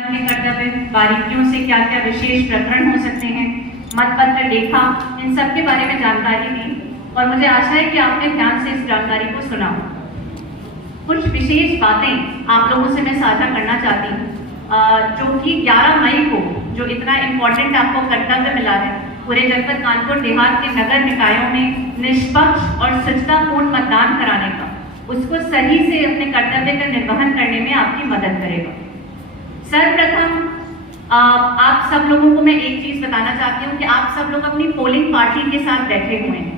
के कर्तव्य, बारीकियों से क्या क्या विशेष प्रकरण हो सकते हैं, मतपत्र, लेखा, इन सब के बारे में जानकारी दी और मुझे आशा है कि आपने ध्यान से इस जानकारी को सुना। कुछ विशेष बातें आप लोगों से मैं साझा करना चाहती हूँ जो कि 11 मई को जो इतना इम्पोर्टेंट आपको कर्तव्य मिला है, पूरे जनपद कानपुर देहात के नगर निकायों में निष्पक्ष और शुचितापूर्ण मतदान कराने का, उसको सही से अपने कर्तव्य का निर्वहन करने में आपकी मदद करेगा। सर्वप्रथम आप सब लोगों को मैं एक चीज बताना चाहती हूँ कि आप सब लोग अपनी पोलिंग पार्टी के साथ बैठे हुए हैं।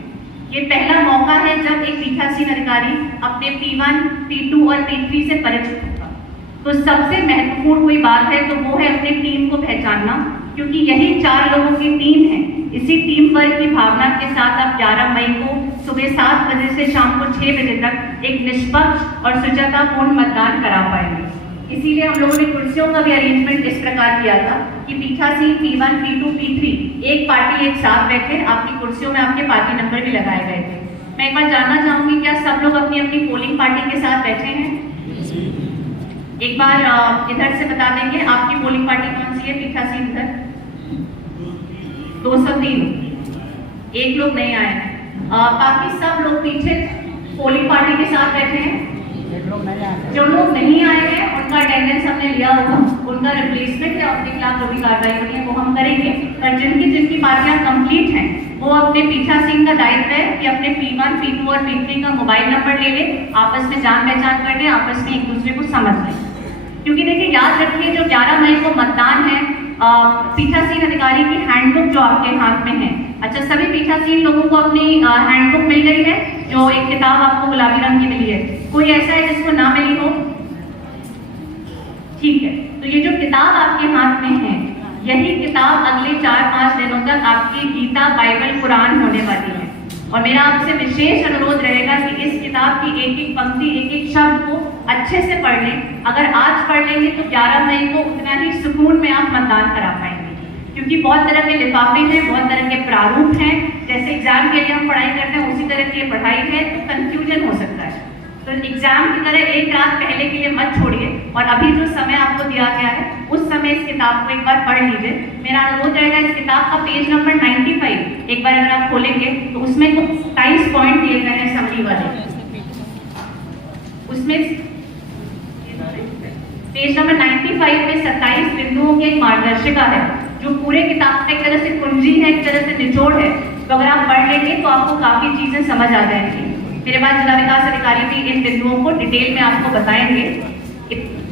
ये पहला मौका है जब एक पीठासीन अधिकारी अपने P1, P2 और P3 से परिचित होगा। तो सबसे महत्वपूर्ण कोई बात है तो वो है अपनी टीम को पहचानना, क्योंकि यही 4 लोगों की टीम है। इसी टीम वर्क की भावना के साथ आप 11 मई को सुबह 7 बजे से शाम को 6 बजे तक एक निष्पक्ष और शुचितापूर्ण मतदान करा पाएंगे। इसीलिए हम लोगों ने कुर्सियों का भी अरेंजमेंट इस प्रकार किया था कि पीठासीन P1, P2, P3 एक पार्टी एक साथ बैठे, आपकी कुर्सियों में आपके पार्टी नंबर भी लगाए गए थे। मैं एक बार जानना चाहूंगी क्या सब लोग अपनी अपनी पोलिंग पार्टी के साथ बैठे हैं? एक बार इधर से बता देंगे आपकी पोलिंग पार्टी कौन सी है? पीठासीन इधर 203, एक लोग नहीं आए हैं। बाकी सब लोग पीछे पोलिंग पार्टी के साथ बैठे हैं। जो लोग नहीं आए हैं उनका अटेंडेंस हमने लिया होगा, उनका रिप्लेसमेंट या उनके खिलाफ जो भी कार्रवाई होनी है वो हम करेंगे। पर जिनकी पार्टियां कंप्लीट हैं वो अपने पीठासीन का दायित्व है कि अपने P1, P2 और P3 का मोबाइल नंबर ले ले, आपस में जान पहचान कर ले, आपस में एक दूसरे को समझ लें। क्योंकि देखिए याद रखिए जो 11 मई को मतदान है, पीठासीन अधिकारी की हैंडबुक जो आपके हाथ में है, अच्छा सभी पीठासीन लोगों को अपनी हैंडबुक मिल गई है, जो एक किताब आपको गुलाबी रंग की मिली है। कोई ऐसा है जिसको ना मिली हो? ठीक है, तो ये जो किताब आपके हाथ में है, यही किताब अगले 4-5 दिनों तक आपकी गीता, बाइबल, कुरान होने वाली है। और मेरा आपसे विशेष अनुरोध रहेगा कि इस किताब की एक एक पंक्ति, एक एक शब्द को अच्छे से पढ़ लें। अगर आज पढ़ लेंगे तो 11 मई को उतना ही सुकून में आप मतदान करा पाएंगे, क्योंकि बहुत तरह के लिफाफे हैं, बहुत तरह के प्रारूप हैं। जैसे एग्जाम के लिए हम पढ़ाई करते हैं उसी तरह की पढ़ाई है, तो कंफ्यूजन हो सकता है। तो एग्जाम की तरह एक रात पहले के लिए मत छोड़िए और अभी जो समय आपको दिया गया है उस समय इस किताब को एक बार पढ़ लीजिए। मेरा अनुरोध रहेगा इस किताब का पेज नंबर 95 एक बार अगर आप खोलेंगे तो उसमें 27 पॉइंट दिए गए हैं समरी वाले। उसमें पेज नंबर 95 में 27 बिंदुओं की एक मार्गदर्शिका है जो पूरे किताब का एक तरह से कुंजी है, एक तरह से निचोड़ है। तो अगर आप पढ़ लेंगे तो आपको काफी चीजें समझ आ जाएंगी। मेरे पास जिला विकास अधिकारी भी इन बिंदुओं को डिटेल में आपको बताएंगे।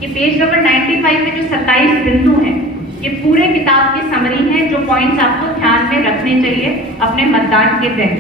ये पेज नंबर 95 में जो 27 बिंदु हैं, ये पूरे किताब की समरी है, जो पॉइंट्स आपको ध्यान में रखने चाहिए अपने मतदान के दिन।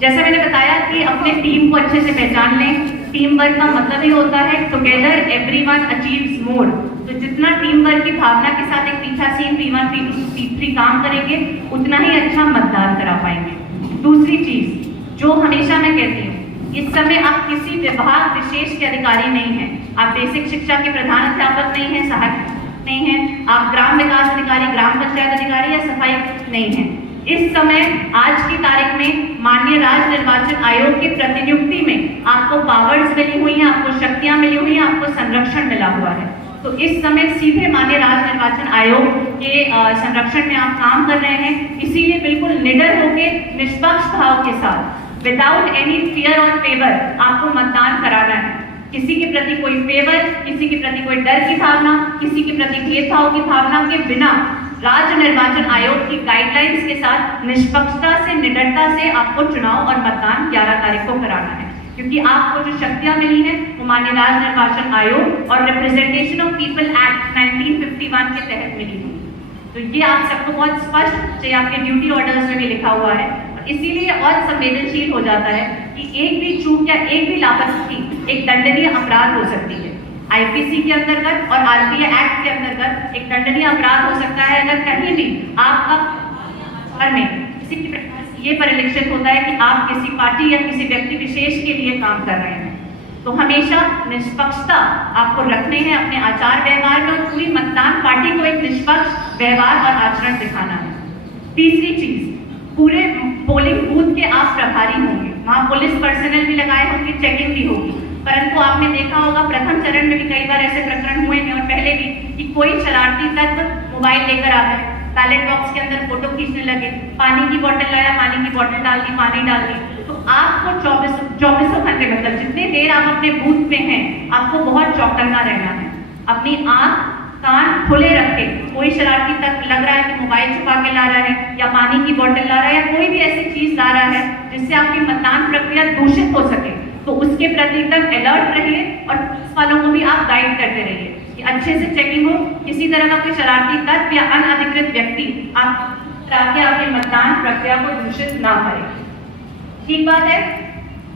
जैसा मैंने बताया कि अपने टीम को अच्छे से पहचान लें। टीम वर्क का मतलब ही होता है टुगेदर एवरीवन अचीव्स मोर। तो जितना टीम वर्क की भावना के साथ एक पीठासीन P1, P2, P3 काम करेंगे उतना ही अच्छा मतदान करा पाएंगे। दूसरी चीज जो हमेशा मैं कहती हूँ, इस समय आप किसी विभाग विशेष के अधिकारी नहीं हैं। आप बेसिक शिक्षा के प्रधान अध्यापक नहीं हैं, सहायक नहीं हैं, आप ग्राम विकास अधिकारी, ग्राम पंचायत अधिकारी या सफाई नहीं हैं। इस समय आज की तारीख में माननीय राज्य निर्वाचन आयोग की प्रतिनियुक्ति में आपको पावर्स मिली हुई हैं, आपको शक्तियां मिली हुई हैं, आपको संरक्षण मिला हुआ है। तो इस समय सीधे माननीय राज्य निर्वाचन आयोग के संरक्षण में आप काम कर रहे हैं। इसीलिए बिल्कुल निडर होकर, निष्पक्ष भाव के साथ, विदाउट एनी फियर और फेवर आपको मतदान कराना है। किसी के प्रति कोई फेवर, किसी के प्रति कोई डर की भावना, किसी के प्रति भेदभाव की भावना के बिना राज्य निर्वाचन आयोग की गाइडलाइंस के साथ निष्पक्षता से, निडरता से आपको चुनाव और मतदान 11 तारीख को कराना है। क्योंकि आपको जो शक्तियां मिली हैं वो माननीय राज्य निर्वाचन आयोग और रिप्रेजेंटेशन ऑफ पीपल एक्ट 1951 के तहत मिली हुई। तो ये आप सबको बहुत स्पष्ट से आपके ड्यूटी ऑर्डर्स में भी लिखा हुआ है। इसीलिए और संवेदनशील हो जाता है कि एक भी चूक या एक भी लापरवाही एक दंडनीय अपराध हो सकती है। आईपीसी के अंतर्गत और आरपीए एक्ट के अंतर्गत एक दंडनीय अपराध हो सकता है अगर कहीं भी आपका घर में किसी प्रकार से ये परिलक्षित होता है कि आप किसी पार्टी या किसी व्यक्ति विशेष के लिए काम कर रहे हैं। तो हमेशा निष्पक्षता आपको रखने हैं अपने आचार व्यवहार में और पूरी मतदान पार्टी को एक निष्पक्ष व्यवहार और आचरण दिखाना है। तीसरी चीज, पूरे पोलिंग बूथ के आप प्रभारी होंगे, वहां पुलिस पर्सनल भी लगाए होंगे, चेकिंग भी होगी। परंतु आपने देखा होगा प्रथम चरण में भी कई बार ऐसे प्रकरण हुए हैं लगेगी कि कोई शरारती तत्व मोबाइल लेकर आ गए, बैलेट बॉक्स के अंदर फोटो खींचने लगे, पानी की बोतल लाया, पानी की बोतल डाल दी, पानी डाल दी, तो आपको 24 घंटे मतलब जितने देर आप अपने बूथ में हैं, आपको बहुत चौकन्ना रहना है। अपनी आंख कान खुले रखे, कोई शरारती तत्व लग रहा है कि मोबाइल छुपा के ला रहा है या पानी की बोतल ला रहा है या कोई भी ऐसी चीज ला रहा है जिससे आपकी मतदान प्रक्रिया दूषित हो सके, तो उसके प्रति एकदम अलर्ट रहिए और पुलिस वालों को भी आप गाइड करते रहिए कि अच्छे से चेकिंग हो, किसी तरह का कोई शरारती तत्व या अनअधिकृत व्यक्ति आप आपके मतदान प्रक्रिया को दूषित ना करे। ठीक बात है।